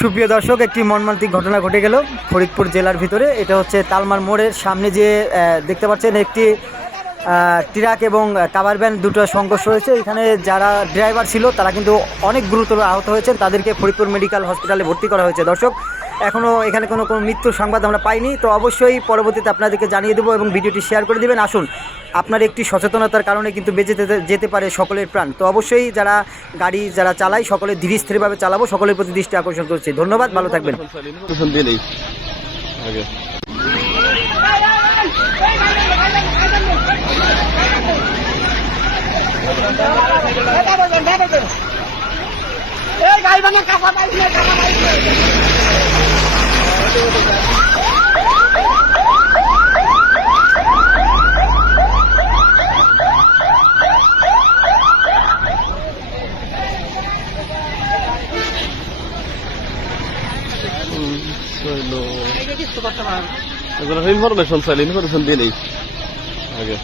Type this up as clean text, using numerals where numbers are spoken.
সুপ্রিয় দর্শক, একটি মর্মান্তিক ঘটনা ঘটে গেল ফরিদপুর জেলার ভিতরে। এটা হচ্ছে তালমার মোড়ের সামনে যে দেখতে পাচ্ছেন একটি ট্রাক এবং কাভার ভ্যান দুটো সংঘর্ষ হয়েছে। এখানে যারা ড্রাইভার ছিল তারা কিন্তু অনেক গুরুতর আহত হয়েছেন, তাদেরকে ফরিদপুর মেডিকেল হসপিটালে ভর্তি করা হয়েছে। দর্শক, এখনও এখানে কোনো মৃত্যুর সংবাদ আমরা পাইনি, তো অবশ্যই পরবর্তীতে আপনাদেরকে জানিয়ে দেবো এবং ভিডিওটি শেয়ার করে দেবেন। আসুন, আপনার একটি সচেতনতার কারণে কিন্তু বেঁচে যেতে পারে সকলের প্রাণ। তো অবশ্যই যারা চালায় সকলে ধীরে স্থিরভাবে চালাবো, সকলের প্রতি দৃষ্টি আকর্ষণ করছি। ধন্যবাদ, ভালো থাকবেন। ইনফরমেশন চাইলে ইনফরমেশন দিয়ে নেই আগে।